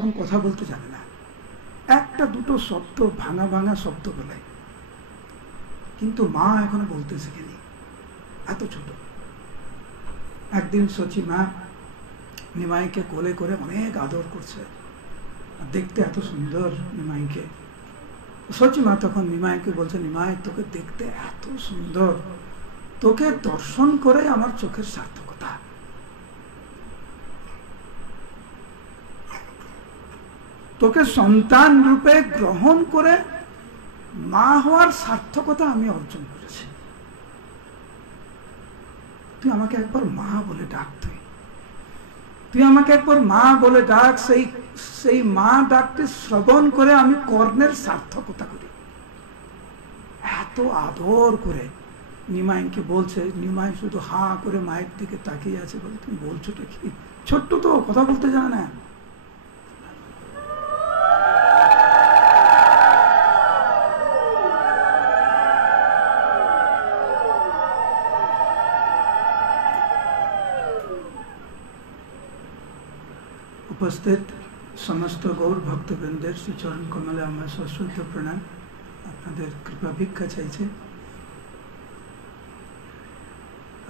তখন কথা বলতে জানে না, একটা দুটো শব্দ ভাঙা ভাঙা শব্দ বলে, কিন্তু মা এখনো বলতে শিখেনি, এত ছোট। একদিন সচি মা নিমাইকে কোলে করে অনেক আদর করছে, দেখতে এত সুন্দর নিমাইকে। সচি মা তখন নিমাইকে বলছে, নিমাই তোকে দেখতে এত সুন্দর, তোকে দর্শন করে আমার চোখের সার্থকতা। তোকে সন্তান রূপে গ্রহণ করে মা হওয়ার সার্থকতা আমি অর্জন করেছি। তুই আমাকে একবার মা বলে ডাক, তুই আমাকে একবার মা বলে ডাক। সেই মা ডাকতে শ্রবণ করে আমি কর্ণের সার্থকতা করি। এত আদর করে নিমাইকে বলছে। নিমাই শুধু হা করে মায়ের দিকে তাকিয়ে আছে, বলে তুমি বলছোটা কি? ছোট্ট তো, কথা বলতে জানে না। উপস্থিত সমস্ত গৌর ভক্তবৃন্দের শ্রীচরণ কমলে আমার সশ্রদ্ধ প্রণাম। আপনাদের কৃপা ভিক্ষা চাইছে।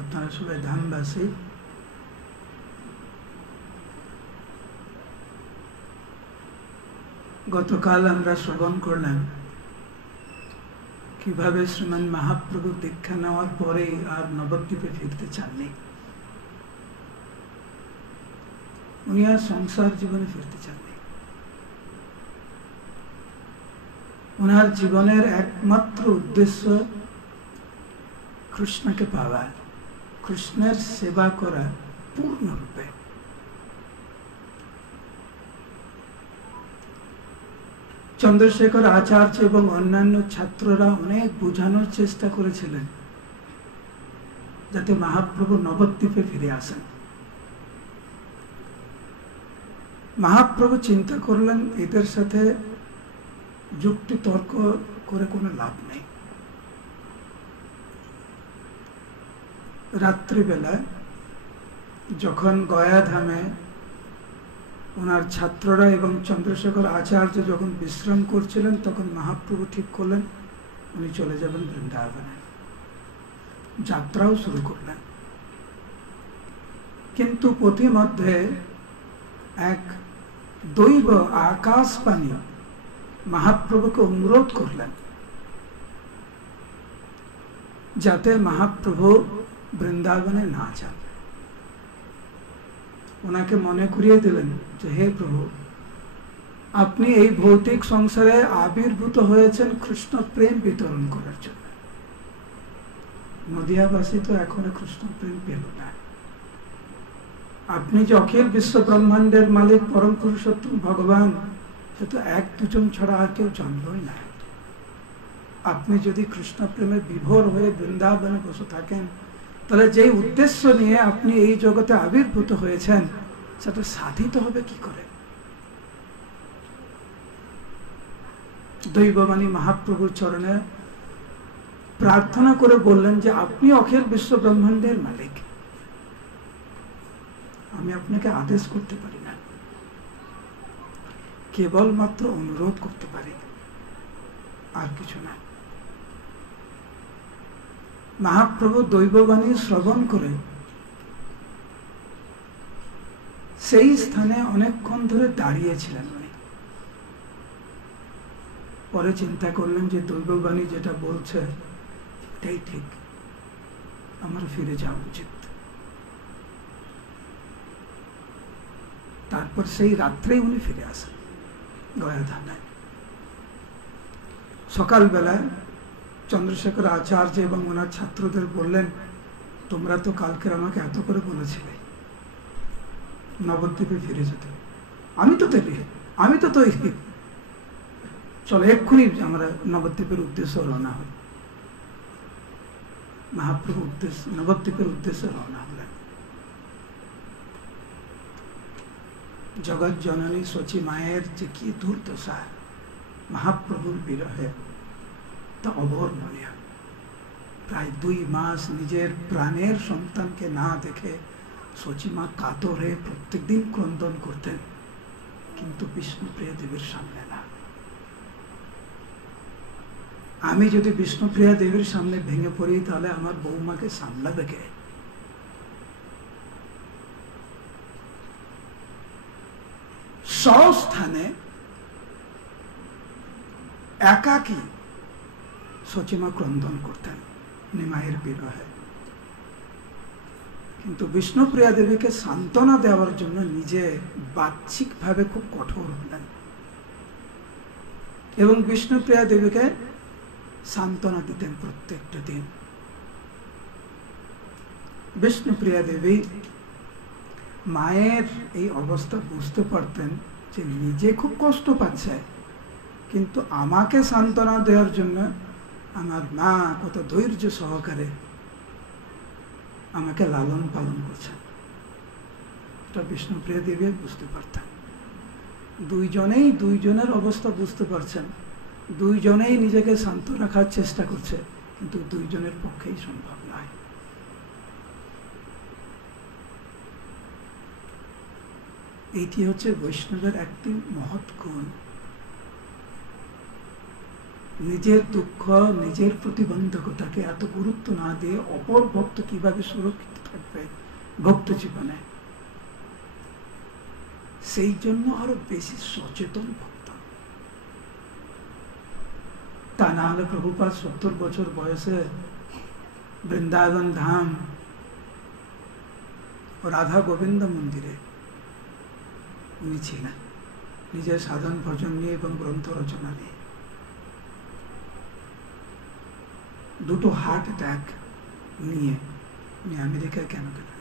আপনারা সবাই ধামবাসী। গতকাল আমরা শ্রবণ করলাম কিভাবে শ্রীমান মহাপ্রভু দীক্ষা নেওয়ার পরে আর নবদ্বীপে ফিরতে চাননি। উনি আর সংসার জীবনে ফিরতে চাননি। ওনার জীবনের একমাত্র উদ্দেশ্য কৃষ্ণকে পাওয়া, কৃষ্ণের সেবা করা পূর্ণরূপে। চন্দ্রশেখর আচার্য এবং অন্যান্য ছাত্ররা অনেক বোঝানোর চেষ্টা করেছিলেন যাতে মহাপ্রভু নবদ্বীপে ফিরে আসেন। মহাপ্রভু চিন্তা করলেন এদের সাথে যুক্তি তর্ক করে কোনো লাভ নেই। রাত্রিবেলা যখন গয়াধামে ওনার ছাত্ররা এবং চন্দ্রশেখর আচার্য যখন বিশ্রাম করছিলেন, তখন মহাপ্রভু ঠিক করলেন উনি চলে যাবেন বৃন্দাবনে। যাত্রাও শুরু করলেন। কিন্তু পথিমধ্যে এক দৈব আকাশবাণী মহাপ্রভুকে অনুরোধ করলেন যাতে মহাপ্রভু বৃন্দাবনে না যান। ওনাকে মনে করিয়ে দিলেন যে হে প্রভু, আপনি এই ভৌতিক সংসারে আবির্ভূত হয়েছেন কৃষ্ণ প্রেম বিতরণ করার জন্য। নদিয়াবাসী তো এখনো কৃষ্ণ প্রেম পেল না। আপনি যে অখিল বিশ্ব ব্রহ্মাণ্ডের মালিক পরম পুরুষোত্তম ভগবান, সে তো এক দুজন ছাড়া আর কেউ জানলই না। আপনি যদি কৃষ্ণ প্রেমে বিভোর হয়ে বৃন্দাবনে বসে থাকেন, তাহলে যে উদ্দেশ্য নিয়ে আপনি এই জগতে আবির্ভূত হয়েছেন সেটা সাধিত হবে কি করে? দৈববাণী মহাপ্রভুর চরণে প্রার্থনা করে বললেন যে আপনি অখিল বিশ্ব ব্রহ্মাণ্ডের মালিক, আমি আপনাকে আদেশ করতে পারি না, কেবলমাত্র অনুরোধ করতে পারি, আর কিছু না। মহাপ্রভু দৈববাণী শ্রবণ করে সেই স্থানে অনেকক্ষণ ধরে দাঁড়িয়েছিলেন উনি। পরে চিন্তা করলেন যে দৈববাণী যেটা বলছে এটাই ঠিক, আমার ফিরে যাওয়া উচিত। তারপর সেই রাত্রেই উনি ফিরে আসেন গয়াধামে। সকালবেলায় চন্দ্রশেখর আচার্য এবং ওনার ছাত্রদের বললেন, তোমরা তো কালকের আমাকে এত করে বলেছিলে নবদ্বীপে ফিরে যেতে, আমি তো তৈরি, চলো এক্ষুনি আমরা নবদ্বীপের উদ্দেশ্যে রওনা হই। মহাপ্রভু নবদ্বীপের উদ্দেশ্যে রওনা হলেন। জগৎ জননী সচি মায়ের যে কি দুর্দশা মহাপ্রভুর বিরহে, তা অবর্ণনীয়। প্রায় 2 মাস নিজের প্রাণের সন্তানকে না দেখে সচি মা কাতর হয়ে প্রত্যেক দিন ক্রন্দন করতেন, কিন্তু বিষ্ণুপ্রিয়া দেবীর সামনে না। আমি যদি বিষ্ণুপ্রিয়া দেবীর সামনে ভেঙে পড়ি তাহলে আমার বৌমাকে সামলাবে কে? স্বস্থানে একাকী সচিমা ক্রন্দন করতেন নিমাইয়ের বিরহে, কিন্তু বিষ্ণুপ্রিয়া দেবীকে সান্ত্বনা দেওয়ার জন্য নিজে বাহ্যিকভাবে খুব কঠোর হলেন এবং বিষ্ণুপ্রিয়া দেবীকে সান্ত্বনা দিতেন প্রত্যেকটা দিন। বিষ্ণুপ্রিয়া দেবী মায়ের এই অবস্থা বুঝতে পারতেন যে নিজে খুব কষ্ট পাচ্ছে, কিন্তু আমাকে সান্ত্বনা দেওয়ার জন্য আমার মা কত ধৈর্য সহকারে আমাকে লালন পালন করছেন, এটা বিষ্ণুপ্রিয়া দেবী বুঝতে পারতেন। দুইজনেই দুইজনের অবস্থা বুঝতে পারছেন, দুইজনেই নিজেকে শান্ত রাখার চেষ্টা করছে, কিন্তু দুইজনের পক্ষেই সম্ভব নয়। এইটি হচ্ছে বৈষ্ণবের একটি মহৎ গুণ। নিজের দুঃখ, নিজের প্রতিবন্ধকতাকে এত গুরুত্ব না দিয়ে অপর ভক্ত কিভাবে সুরক্ষিত থাকবে ভক্ত জীবনে, সেই জন্য আরো বেশি সচেতন ভক্ত। তা না হলে প্রভুপাদ 70 বছর বয়সে বৃন্দাবন ধাম ও রাধা গোবিন্দ মন্দিরে উনি ছিলেন নিজের সাধন ভজন নিয়ে এবং গ্রন্থ রচনা নিয়ে। দুটো হার্ট অ্যাটাক নিয়ে উনি আমেরিকায় কেন গেলেন?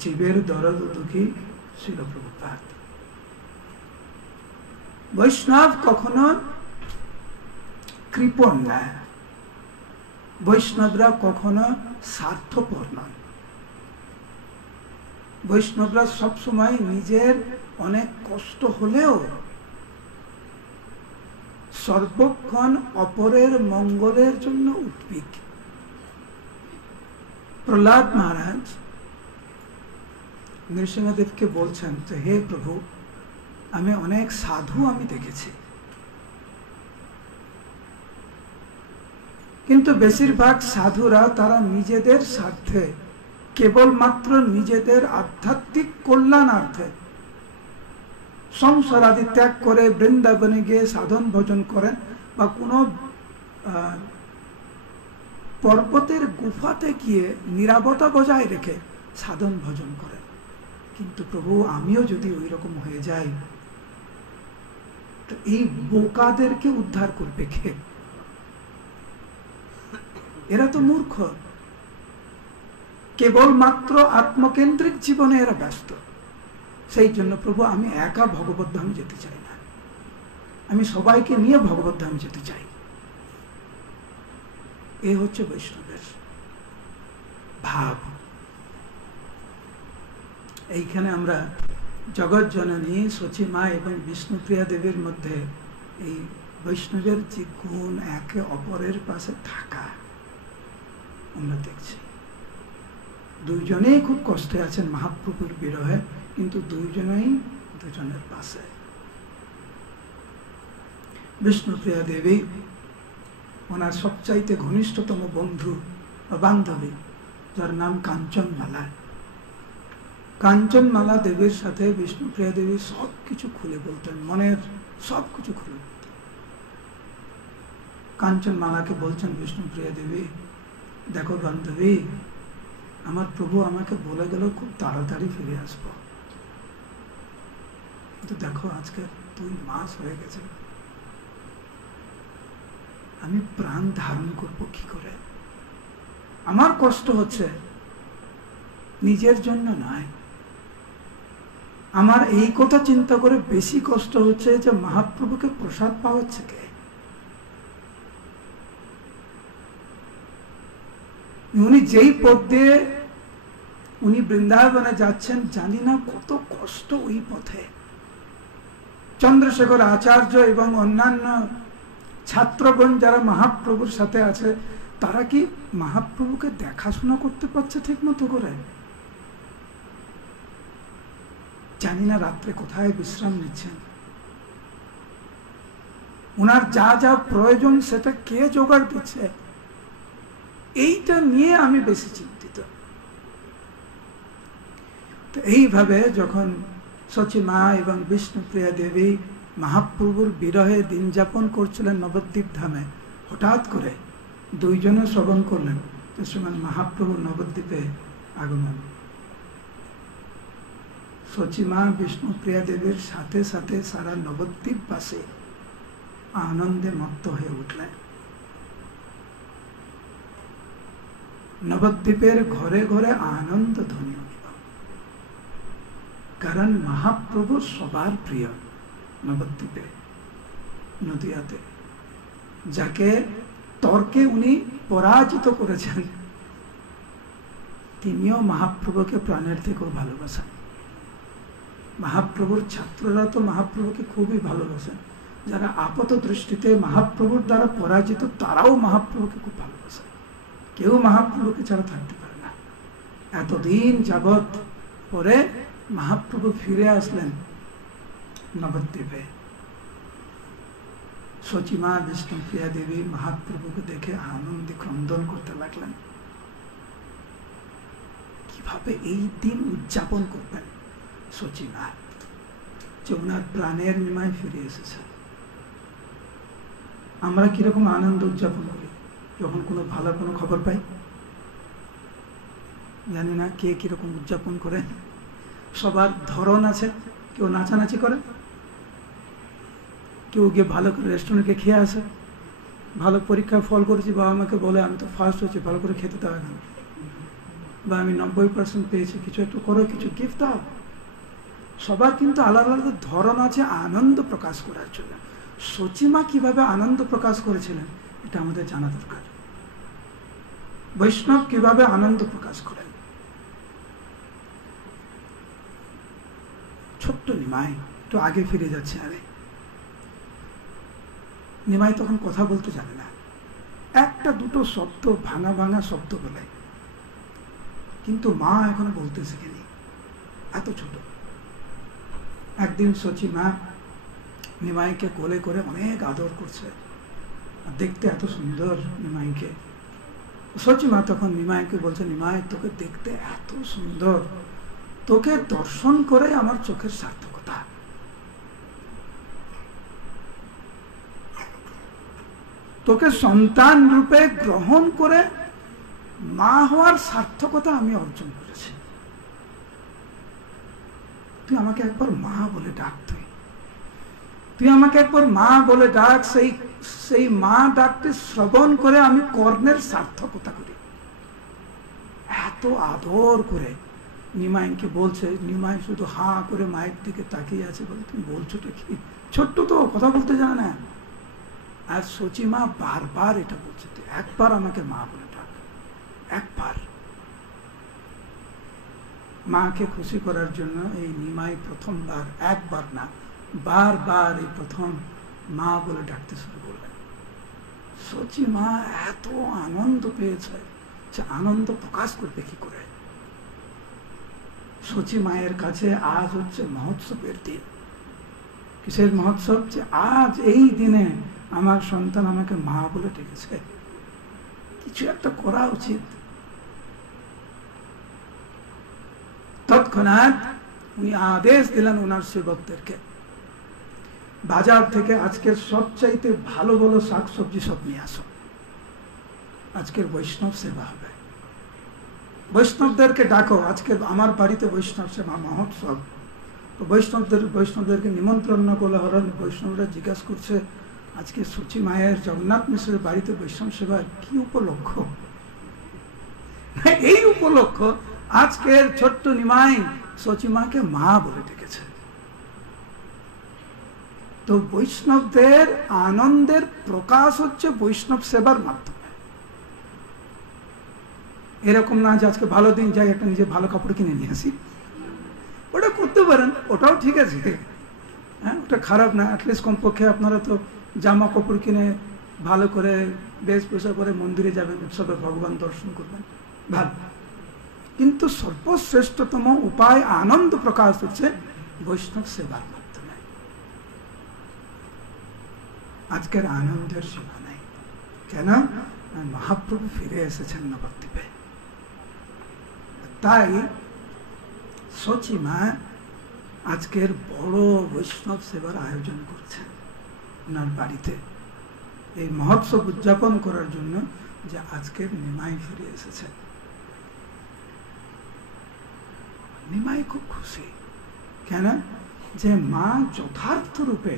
জীবের দরদ ও দুঃখী ছিল প্রভুপাদ। বৈষ্ণব কখনো কৃপণ নয়, বৈষ্ণবরা কখনো স্বার্থপর নয়। বৈষ্ণবরা সবসময় নিজের অনেক কষ্ট হলেও সর্বক্ষণ অপরের মঙ্গলের জন্য উদ্বিগ। প্রহ্লাদ মহারাজ নৃসিংহদেবকে বলছেন যে হে প্রভু, আমি অনেক সাধু আমি দেখেছি, কিন্তু বেশিরভাগ সাধুরা তারা নিজেদের স্বার্থে, কেবলমাত্র নিজেদের আধ্যাত্মিক কল্যাণার্থে সংসার আদি ত্যাগ করে বৃন্দাবনে গিয়ে সাধন ভজন করেন বা কোনো পর্বতের গুফাতে গিয়ে নীরবতা বজায় রেখে সাধন ভজন করেন। কিন্তু প্রভু, আমিও যদি ওই রকম হয়ে যাই তো এই বোকাদেরকে উদ্ধার করবে কে? এরা তো মূর্খ, কেবলমাত্র আত্মকেন্দ্রিক জীবনে এরা ব্যস্ত। সেই জন্য প্রভু, আমি একা ভগবত ধাম যেতে চাই না, আমি সবাইকে নিয়ে ভগবত ধাম যেতে চাই। এ হচ্ছে বৈষ্ণবের ভাব। এইখানে আমরা জগৎ জননী সচিমা এবং বিষ্ণুপ্রিয়া দেবীর মধ্যে এই বৈষ্ণবের যে গুণ, একে অপরের পাশে থাকা, আমরা দেখছি। দুইজনেই খুব কষ্টে আছেন মহাপ্রভুর বিরহে, কিন্তু দুইজনেই দুজনের পাশে। বিষ্ণুপ্রিয়া দেবী ওনার সবচাইতে ঘনিষ্ঠতম বন্ধু বা বান্ধবী, যার নাম কাঞ্চনমালা, কাঞ্চনমালা দেবীর সাথে বিষ্ণুপ্রিয়া দেবী সবকিছু খুলে বলতেন, মনের সবকিছু খুলে বলতেন। কাঞ্চনমালাকে বলছেন বিষ্ণুপ্রিয়া দেবী, দেখো বান্ধবী, আমার প্রভু আমাকে বলে গেল খুব তাড়াতাড়ি ফিরে আসবো, কিন্তু দেখো আজকে 2 মাস হয়ে গেছে, আমি প্রাণ ধারণ করবো কি করে? আমার কষ্ট হচ্ছে নিজের জন্য নয়, আমার এই কথা চিন্তা করে বেশি কষ্ট হচ্ছে যে মহাপ্রভুকে প্রসাদ পাওয়াচ্ছে কে? উনি যেই পথ দিয়ে উনি বৃন্দাবনে যাচ্ছেন, জানি না কত কষ্ট ওই পথে। চন্দ্রশেখর আচার্য এবং অন্যান্য ছাত্রগণ যারা মহাপ্রভুর সাথে আছে, তারা কি মহাপ্রভুকে দেখাশোনা করতে পারছে ঠিক মতো করে? জানি না রাত্রে কোথায় বিশ্রাম নিচ্ছেন, ওনার যা যা প্রয়োজন সেটা কে জোগাড় দিচ্ছে, এইটা নিয়ে আমি বেশি চিন্তিত। তো এইভাবে যখন সচিমা এবং বিষ্ণুপ্রিয়া দেবী মহাপ্রভুর বিরহে দিন যাপন করছিলেন নবদ্বীপ ধামে, হঠাৎ করে দুইজনে শ্রবণ করলেন যে শ্রীমান মহাপ্রভু নবদ্বীপে আগমন। সচিমা বিষ্ণুপ্রিয়া দেবীর সাথে সাথে সারা নবদ্বীপবাসী আনন্দে মত্ত হয়ে উঠলেন। নবদ্বীপের ঘরে ঘরে আনন্দ ধ্বনি উঠল, কারণ মহাপ্রভু সবার প্রিয় নবদ্বীপে, নদিয়াতে, যাকে তর্কে উনি পরাজিত করেছেন, তিনিও মহাপ্রভুকে প্রাণের থেকেও ভালোবাসেন। মহাপ্রভুর ছাত্ররা তো মহাপ্রভুকে খুবই ভালোবাসেন, যারা আপাত দৃষ্টিতে মহাপ্রভুর দ্বারা পরাজিত তারাও মহাপ্রভুকে খুব ভালোবাসেন। কেউ মহাপ্রভুকে ছাড়া থাকতে পারে না। এতদিন যাবৎ পরে মহাপ্রভু ফিরে আসলেন নবদ্বীপে। সচিমা বিষ্ণুপ্রিয়া দেবী মহাপ্রভুকে দেখে আনন্দে ক্রন্দন করতে লাগলেন। কিভাবে এই দিন উদযাপন করবেন সচিমা, যে ওনার প্রাণের নিমায় ফিরে এসেছে। আমরা কিরকম আনন্দ উদযাপন করি যখন কোনো ভালো কোনো খবর পাই? জানি না কে কিরকম উদযাপন করে, সবার ধরন আছে। কেউ নাচানাচি করে, কেউ গিয়ে ভালো করে রেস্টুরেন্টে খেয়ে আসে, ভালো পরীক্ষায় ফল করেছি, বাবা আমাকে বলে আমি তো ফার্স্ট হয়েছি, ভালো করে খেতে দাও এখানে, বা আমি 90% পেয়েছি, কিছু একটু করো, কিছু গিফট দাও। সবার কিন্তু আলাদা আলাদা ধরন আছে আনন্দ প্রকাশ করার জন্য। সচিমা কিভাবে আনন্দ প্রকাশ করেছিলেন এটা আমাদের জানা দরকার। বৈষ্ণব কিভাবে আনন্দ প্রকাশ করেন। ছোট্ট নিমাই, একটু আগে ফিরে যাচ্ছে। আরে নিমাই তখন কথা বলতে জানে না, একটা দুটো শব্দ ভাঙা ভাঙা শব্দ বলে, কিন্তু মা এখনো বলতে শিখেনি, এত ছোট। একদিন সচিমা নিমাইকে কোলে করে অনেক আদর করছে, আর দেখতে এত সুন্দর নিমাইকে। সচিমা তখন নিমাইকে বলছে, নিমাই তোকে দেখতে এত সুন্দর, তোকে দর্শন করে আমার চোখের সার্থকতা। তোকে সন্তান রূপে গ্রহণ করে মা হওয়ার সার্থকতা আমি অর্জন করেছি। তুই আমাকে একবার মা বলে ডাক, তুই আমাকে একবার মা বলে ডাক। সেই মা ডাকটি শ্রবণ করে আমি কর্ণের সার্থকতা করি। এত আদর করে নিমাইকে বলছে। নিমাই শুধু হাঁ করে মায়ের দিকে তাকিয়ে আছে, বলে তুমি বলছোটা কি? ছোট্ট তো, কথা বলতে জানে না। আর সচিমা বারবার এটা বলছে, তুই একবার আমাকে মা বলে ডাক, একবার। মাকে খুশি করার জন্য এই নিমাই প্রথমবার, একবার না বারবার এই প্রথম মা বলে ডাকতে শুরু করলেন। সচিমা এত আনন্দ পেয়েছে, সে আনন্দ প্রকাশ করবে কি করে? সচি মায়ের কাছে আজ হচ্ছে মহোৎসবের দিন। কিসের মহোৎসব? যে আজ এই দিনে আমার সন্তান আমাকে মা বলে ডেকেছে, কিছু একটা করা উচিত। তৎক্ষণাৎ উনি আদেশ দিলেন ওনার সেবকদেরকে, বাজার থেকে আজকের সবচাইতে ভালো ভালো শাকসবজি সব নিয়ে আসো, আজকের বৈষ্ণব সেবা হবে। বৈষ্ণবদেরকে ডাকো, আজকে আমার বাড়িতে বৈষ্ণব সেবা মহোৎসব। তো বৈষ্ণবদেরকে নিমন্ত্রণ করলে হলেন। বৈষ্ণবরা জিজ্ঞাসা করছে, আজকে সচি মায়ের জগন্নাথ মিশ্রের বাড়িতে বৈষ্ণব সেবা কি উপলক্ষ? এই উপলক্ষ আজকের ছোট্ট নিমাই সচি মাকে মা বলে ডেকেছে। তো বৈষ্ণবদের আনন্দের প্রকাশ হচ্ছে বৈষ্ণব সেবার মাধ্যমে। এরকম না যে আজকে ভালো দিন, যাই একটা নিজে ভালো কাপড় কিনে নিয়ে আসি, ওটা করতে পারেন, ওটাও ঠিক আছে, হ্যাঁ, ওটা খারাপ না। অ্যাটলিস্ট কমপক্ষে আপনারা তো জামা কাপড় কিনে ভালো করে বেশভূষা করে মন্দিরে যাবেন, উৎসবে ভগবান দর্শন করবেন, ভালো। কিন্তু সর্বশ্রেষ্ঠতম উপায় আনন্দ প্রকাশ হচ্ছে বৈষ্ণব সেবার মাধ্যমে। আজকের আনন্দের সীমা নেই। কেন? মহাপ্রভু ফিরে এসেছেন নবদ্বীপে। তাই সচিমা আজকের বড় বৈষ্ণব সেবার আয়োজন করছেন ওনার বাড়িতে, এই মহোৎসব উদযাপন করার জন্য যে আজকের নিমাই ফিরে এসেছে। নিমাই খুব খুশি। কেন? যে মা যথার্থ রূপে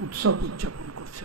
উৎসব উদযাপন করছে।